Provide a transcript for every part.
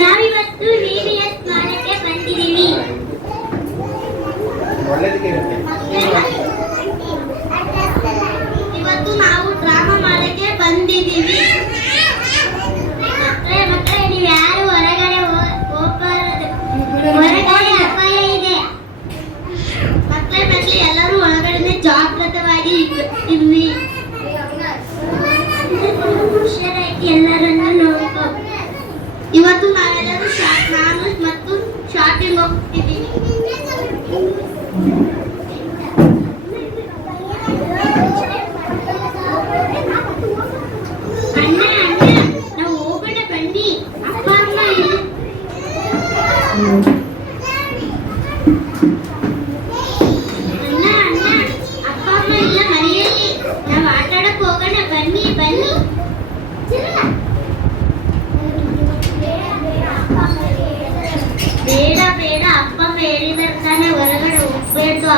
ನಾವಿವತ್ತು VVS ಮಾಡಕ್ಕೆ ಬಂದಿದ್ದೀವಿ. ಇವತ್ತು ನಾವು ಡ್ರಾಮಾ ಮಾಡಕ್ಕೆ ಬಂದಿದ್ದೀವಿ. ಮಕ್ಕಳೇ ನೀವು ಯಾರು ಹೊರಗಡೆ ಹೋಗಬಾರದು. ಹೊರಗಡೆ ಅಪಾಯ ಇದೆ. ಮಕ್ಕಳೇ ಎಲ್ಲರೂ ಒಳಗಡೆ ಜಾಗೃತವಾಗಿ ಇರ್ವಿ. ಹುಷಾರಾಗಿ ಎಲ್ಲರನ್ನು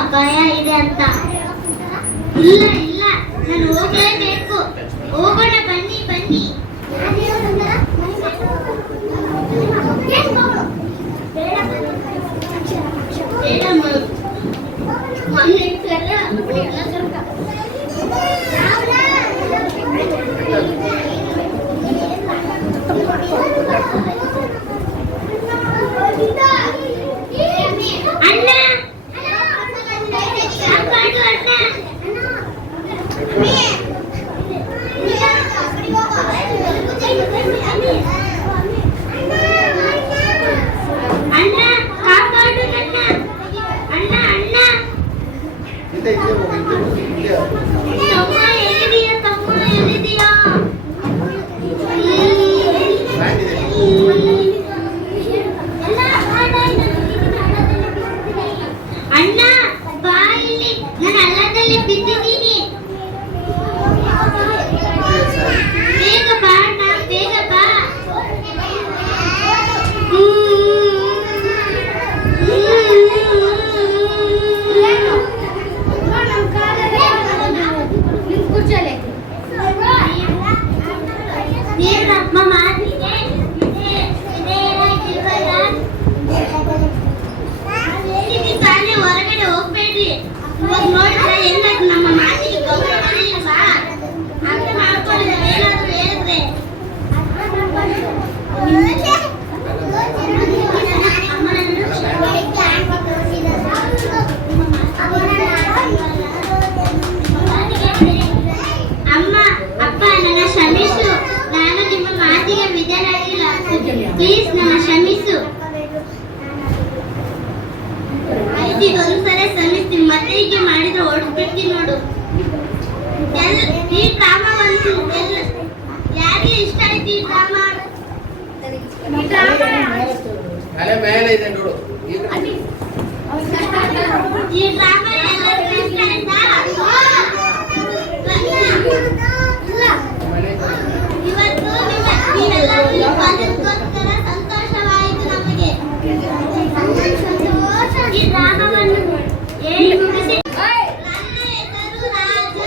ಅಪಾಯ ಇದೆ ಅಂತ. ಇಲ್ಲ ಇಲ್ಲ, ನಾನು ಹೋಗಲೇಬೇಕು. ಹೋಗೋಣ, ಬನ್ನಿ ಬನ್ನಿ. ಅಣ್ಣ, ಅಣ್ಣ ಕಾಪಾಡು ನನ್ನ. ಅಣ್ಣ ಅಣ್ಣ, ತಮ್ಮ ಎಲ್ಲಿದೆಯಾ? ತಮ್ಮ ಎಲ್ಲಿದೆಯಾ? ಅಣ್ಣ ಬಾ, ಇಲ್ಲಿ ನಾನು ಹಳ್ಳದಲ್ಲಿ ಬಿದ್ದಿದ್ದೀನಿ. ಬೇಗ ಬಾ ಅಣ್ಣ, ಬೇಗ ಬಾ. ನಮ್ಮ ಮಾತಿಗೆ ಹೊರಗಡೆ ಹೋಗ್ಬೇಡ್ರಿ. ಇವಾಗ ನೋಡಿದ್ರೆ ಹೆಂಗಾಯ್ತು, ನಮ್ಮ ಮಾತಿಗೆ ಗೌರವ ಇಲ್ವಾ? ಅರ್ಥ ಮಾಡ್ಕೊಳ್ಳಿ, ಏನಾದ್ರು ಹೇಳಿದ್ರೆ. ಅಮ್ಮ, ಅಪ್ಪ, ನನ್ನ ಕ್ಷಮಿಸು. ನಾನು ನಿಮ್ಮ ಮಾತಿಗೆ ವಿಧೇಯರಾಗಿಲ್ಲ. ಪ್ಲೀಸ್ ನನ್ನ ಕ್ಷಮಿಸು. ಒಂದ್ಸಲ ಶ್ರಮಿಸ್ತೀನಿ, ಮತ್ತೆ ಹೀಗೆ ಮಾಡಿದ್ರೆ ಹೊಡ್ಬಿಡ್ತೀನಿ ನೋಡು. ಈ ಡ್ರಾಮಾ ಯಾರಿಗೆ ಇಷ್ಟ ಆಯ್ತು? ಈ ಡ್ರಾಮಾ ಎಲ್ಲರಿಗೂ ಇಷ್ಟ ಆಯ್ತಾ? ಇವತ್ತು ನೀವೆಲ್ಲರೂ ಕಾಲೇಜ್ಗೋಸ್ಕರ ಸಂತೋಷವಾಯಿತು ನಮಗೆ. ಈ ಡ್ರಾಮಾವನ್ನು ಹೇಳಿ ಮುಗಿಸಿ. ನನ್ನ ಹೆಸರು ರಾಜ.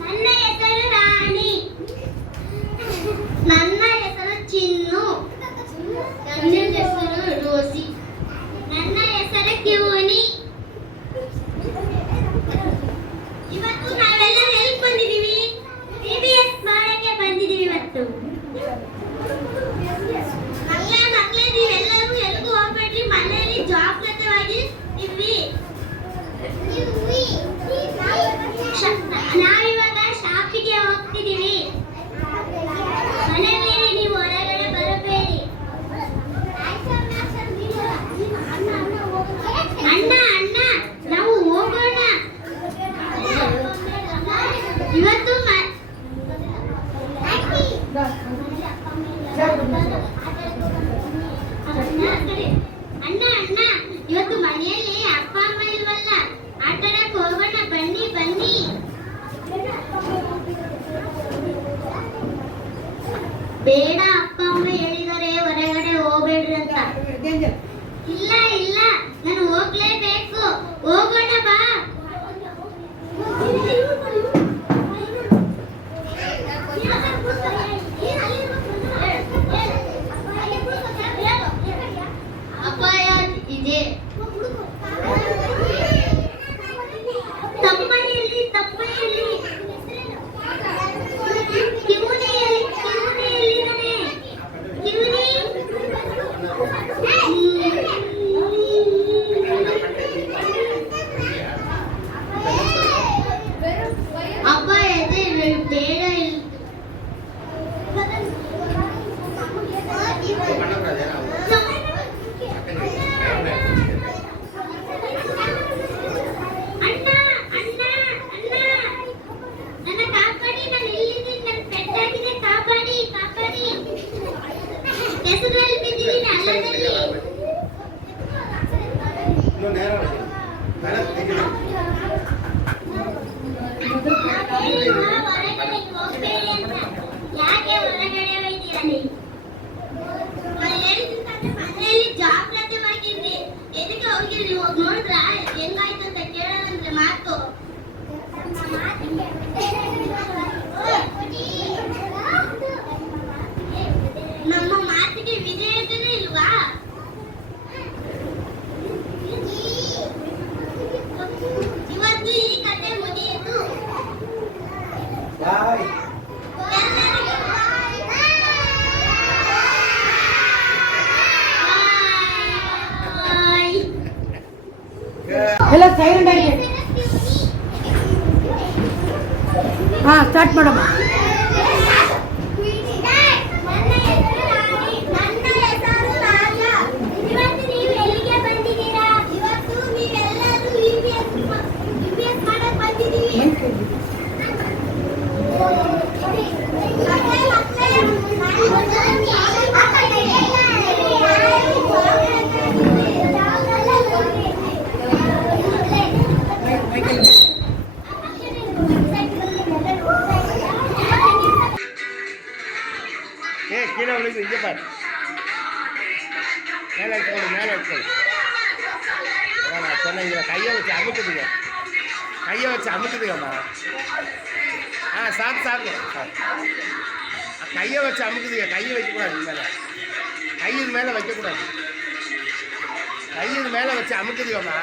ನನ್ನ ಹೆಸರು ರಾಣಿ. ನನ್ನ ಹೆಸರು ಚಿನ್ನು. ನನ್ನ ಹೆಸರು ರೋಸಿ. ನನ್ನ ಹೆಸರು ಕಿವುನಿ. ಇವತ್ತು ನಾವೆಲ್ಲ ಎಲ್ಲಿ ಬಂದಿದ್ದೀವಿ? BBS ಮಾಡಕ್ಕೆ ಬಂದಿದ್ದೀವಿ ಇವತ್ತು. ಮಕ್ಕಳೇ, ನೀವೆಲ್ಲರೂ ಎಲ್ಲಿಗೂ ಹೋಗ್ಬೇಡ್ರಿ. ಮನೆಯಲ್ಲಿ ಜಾಗೃತವಾಗಿ ಇರ್ರಿ. ನಾವಿವಾಗ ಶಾಪಿಗೆ ಹೋಗ್ತಿದ್ದೀವಿ. ಮನೆಯಲ್ಲಿ ನೀವು ಹೊರಗಡೆ ಬರಬೇಡಿ. ಅಣ್ಣ ಅಣ್ಣ, ನಾವು ಹೋಗೋಣ ಇವತ್ತು. ಅಣ್ಣ ಅಣ್ಣ, ಇವತ್ತು ಮನೆಯಲ್ಲಿ ಅಪ್ಪ ಅಮ್ಮ ಇಲ್ವಲ್ಲ, ಆಟಡಕ್ಕೆ ಹೋಗೋಣ, ಬನ್ನಿ ಬನ್ನಿ. ಬೇಡ, ಅಪ್ಪ ಅಮ್ಮ ಹೇಳಿದರೆ ಹೊರಗಡೆ ಹೋಗ್ಬೇಡ್ರಿ ಅಂತ. ಇಲ್ಲ ಇಲ್ಲ, ನಾನು ಹೋಗ್ಲೇಬೇಕು. ಹೋಗೋಣ ಬಾ. ಅಪಾಯ ಇದೆ. ತಮ್ಮಯಲ್ಲಿ ತಪ್ಪಯಲ್ಲಿ ಕಿವುನಿಯಲ್ಲಿ ಕಿವುನಿಯಲ್ಲಿದ್ದಾನೆ. ಕಿವುನಿ ಅಪಾಯ ಇದೆ. ಬೇಡ ಯಾಕೆ ಹೊರಗಡೆ ಹೋಯ್ತೀರಾ ನೀವು? ಮನೆಯಲ್ಲಿ ಜಾಗ್ರತೆ ಮಾಡಿದ್ರಿ. ಎದಕ್ಕೆ ಹೋಗಿರಿ? ನೀವು ನೋಡಿದ್ರ ಹೆಂಗಾಯ್ತು ಅಂತ பாய். ಎಲ್ಲ ಸೈಲೆಂಟ್ ಆಗಿ ಸ್ಟಾರ್ಟ್ ಮಾಡಮ್ಮ. கீழே விழுந்து இங்கே பாரு. மேலே வச்சுக்கோங்க, மேலே வச்சுக்கோங்க. நான் சொன்னேன் இதில் கையை வச்சு அமுக்குதுங்க, கையை வச்சு அமுக்குதுங்கம்மா. சாப்பிடு கையை வச்சு அமுக்குதுங்க, கையை வைக்கக்கூடாது. இது மேலே கை இது மேலே வைக்கக்கூடாது, கை இது மேலே வச்சு அமுக்குதுங்கம்மா.